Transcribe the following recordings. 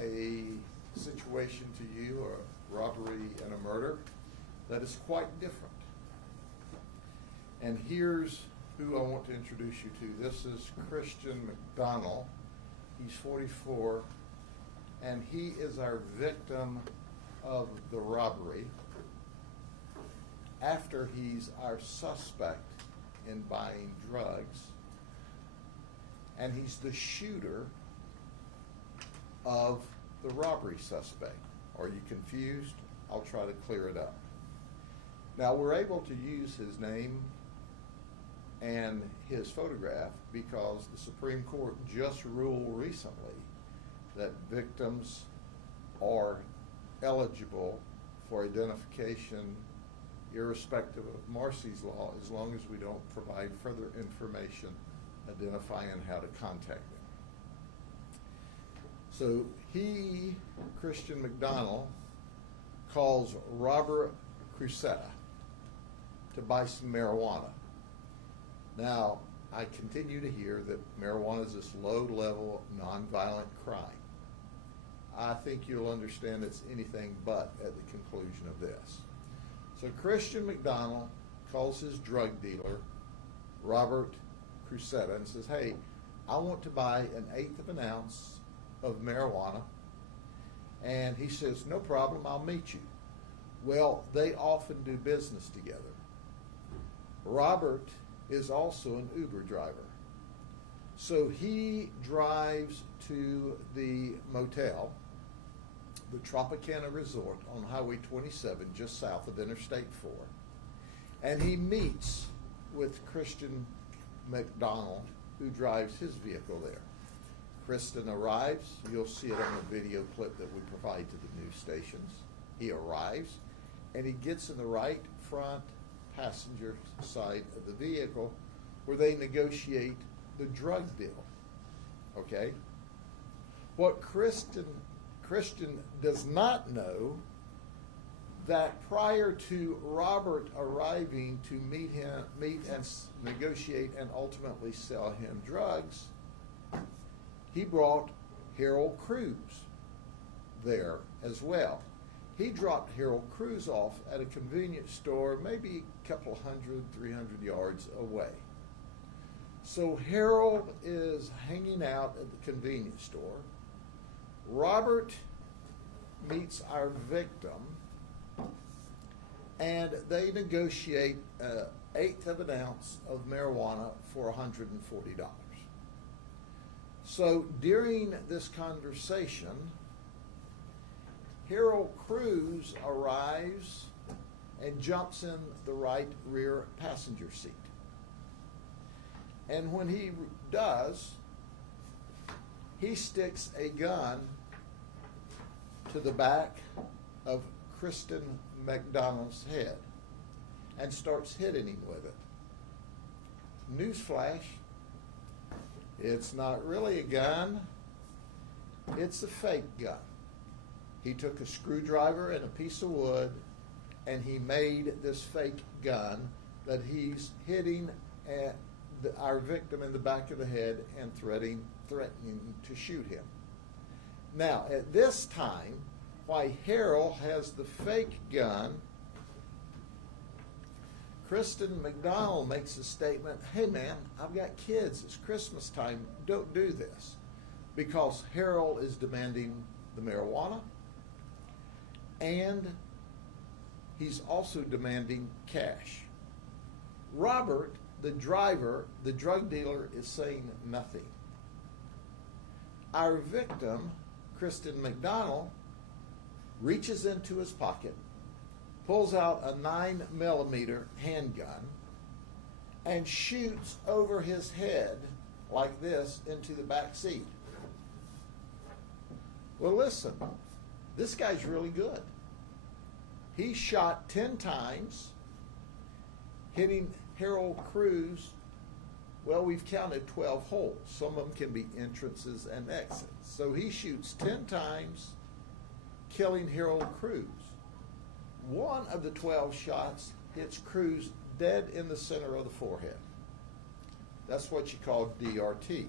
a situation to you, a robbery and a murder, that is quite different. And here's who I want to introduce you to. This is Christian McDonald. He's 44, and he is our victim of the robbery after he's our suspect in buying drugs, and he's the shooter of the robbery suspect. Are you confused? I'll try to clear it up. Now, we're able to use his name and his photograph because the Supreme Court just ruled recently that victims are eligible for identification irrespective of Marsy's law, as long as we don't provide further information identifying how to contact them. So he, Christian McDonald, calls Robert Crusetta to buy some marijuana. Now, I continue to hear that marijuana is this low-level, nonviolent crime. I think you'll understand it's anything but at the conclusion of this. So Christian McDonald calls his drug dealer, Robert Crusetta, and says, hey, I want to buy 1/8 of an ounce of marijuana. And he says, no problem, I'll meet you. Well, they often do business together. Robert is also an Uber driver. So he drives to the motel, the Tropicana Resort on Highway 27, just south of Interstate 4, and he meets with Christian McDonald, who drives his vehicle there. Kristen arrives. You'll see it on the video clip that we provide to the news stations. He arrives, and he gets in the right front passenger side of the vehicle where they negotiate the drug deal. Okay? What Christian does not know, that prior to Robert arriving to meet and negotiate and ultimately sell him drugs, he brought Harold Cruz there as well. He dropped Harold Cruz off at a convenience store maybe a couple 300 yards away. So Harold is hanging out at the convenience store. Robert meets our victim, and they negotiate 1/8 of an ounce of marijuana for $140. So during this conversation, Harold Cruz arrives and jumps in the right rear passenger seat. And when he does, he sticks a gun to the back of Kristen McDonald's head and starts hitting him with it. Newsflash, it's not really a gun, it's a fake gun. He took a screwdriver and a piece of wood, and he made this fake gun that he's hitting at our victim in the back of the head and threatening to shoot him. Now, at this time, while Harold has the fake gun, Kristen McDonald makes a statement, hey man, I've got kids, it's Christmas time, don't do this. Because Harold is demanding the marijuana, and he's also demanding cash. Robert, the driver, the drug dealer, is saying nothing. Our victim, Kristen McDonald, reaches into his pocket, pulls out a 9mm handgun, and shoots over his head like this into the back seat. Well, listen, this guy's really good. He shot 10 times, hitting Harold Cruz. Well, we've counted 12 holes. Some of them can be entrances and exits. So he shoots 10 times, killing Harold Cruz. One of the 12 shots hits Cruz dead in the center of the forehead. That's what you call DRT.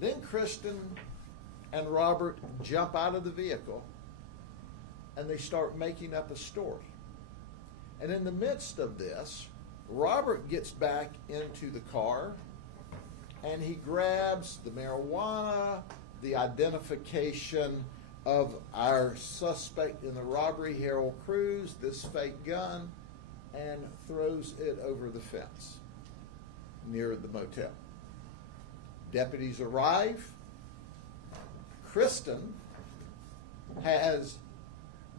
Then Kristen and Robert jump out of the vehicle and they start making up a story. And in the midst of this, Robert gets back into the car and he grabs the marijuana, the identification of our suspect in the robbery, Harold Cruz, this fake gun, and throws it over the fence near the motel. Deputies arrive. Kristen has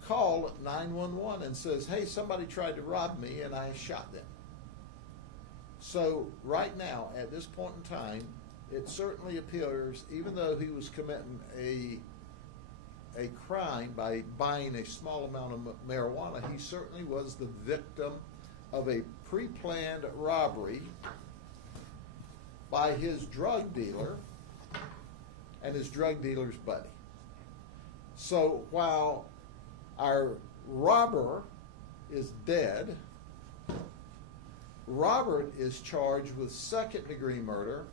called 911 and says, hey, somebody tried to rob me and I shot them. So right now, at this point in time, it certainly appears, even though he was committing a crime by buying a small amount of marijuana, he certainly was the victim of a pre-planned robbery by his drug dealer and his drug dealer's buddy. So while our robber is dead, Robert is charged with second-degree murder,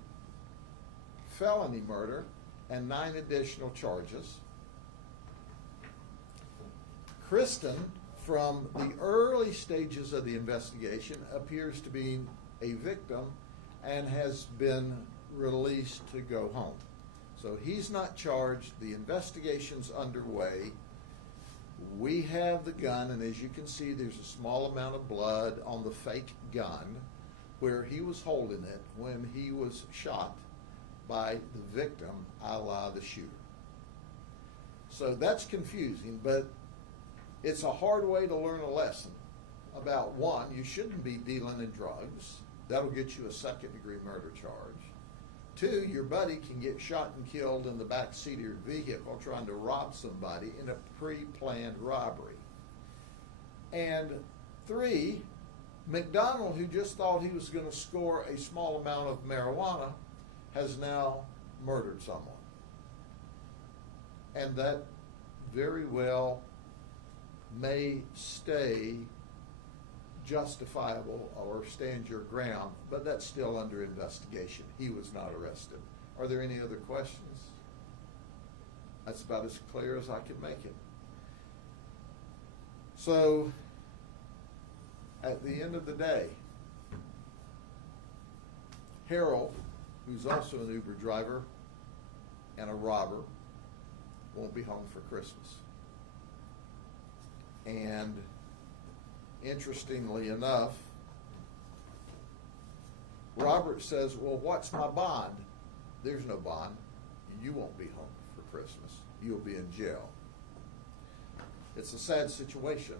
felony murder, and 9 additional charges. Kristen, from the early stages of the investigation, appears to be a victim and has been released to go home. So he's not charged. The investigation's underway. We have the gun, and as you can see, there's a small amount of blood on the fake gun where he was holding it when he was shot by the victim, a la the shooter. So that's confusing, but it's a hard way to learn a lesson about, one, you shouldn't be dealing in drugs. That'll get you a second-degree murder charge. 2, your buddy can get shot and killed in the back seat of your vehicle trying to rob somebody in a pre-planned robbery. And 3, McDonald, who just thought he was going to score a small amount of marijuana, has now murdered someone. And that very well may stay justifiable or stand your ground, but that's still under investigation. He was not arrested. Are there any other questions? That's about as clear as I can make it. So, at the end of the day, Harold, who's also an Uber driver and a robber, won't be home for Christmas. And interestingly enough, Robert says, well, what's my bond? There's no bond. You won't be home for Christmas. You'll be in jail. It's a sad situation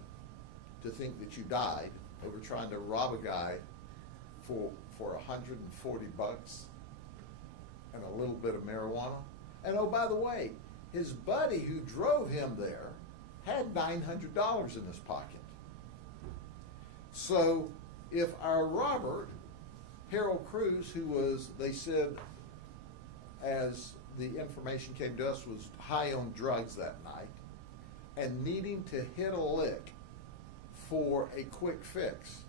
to think that you died over trying to rob a guy for $140 and a little bit of marijuana. And oh, by the way, his buddy who drove him there had $900 in his pocket. So if our robber, Harold Cruz, who was, they said, as the information came to us, was high on drugs that night and needing to hit a lick for a quick fix,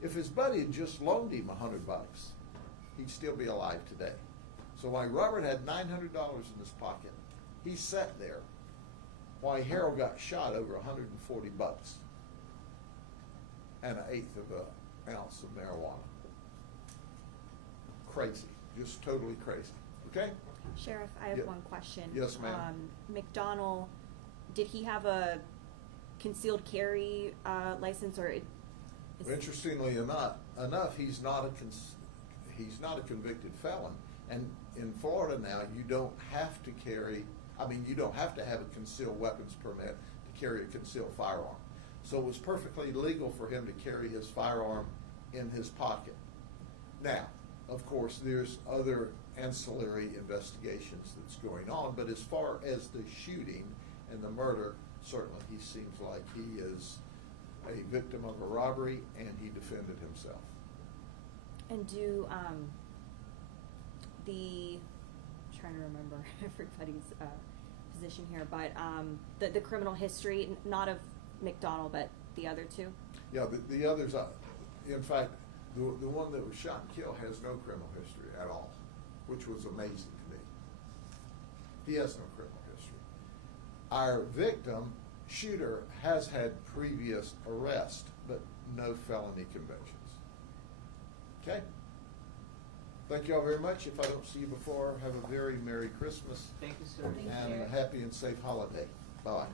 if his buddy had just loaned him $100, he'd still be alive today. So while Robert had $900 in his pocket, he sat there while Harold got shot over $140 and 1/8 of an ounce of marijuana. Crazy, just totally crazy. Okay? Sheriff, I have one question. Yes, ma'am. McDonald, did he have a concealed carry license, or? Interestingly enough, he's not a convicted felon, and in Florida now, you don't have to carry. I mean, you don't have to have a concealed weapons permit to carry a concealed firearm. So it was perfectly legal for him to carry his firearm in his pocket. Now, of course, there's other ancillary investigations that's going on, but as far as the shooting and the murder, certainly he seems like he is a victim of a robbery and he defended himself. And do I'm trying to remember everybody's position here, but the criminal history, not of McDonald, but the other two? Yeah, the others, in fact, the one that was shot and killed has no criminal history at all which was amazing to me. He has no criminal history. Our victim, shooter, has had previous arrest, but no felony convictions. Okay? Thank you all very much. If I don't see you before, have a very Merry Christmas Thank you, sir. Thank and you. a happy and safe holiday. Bye.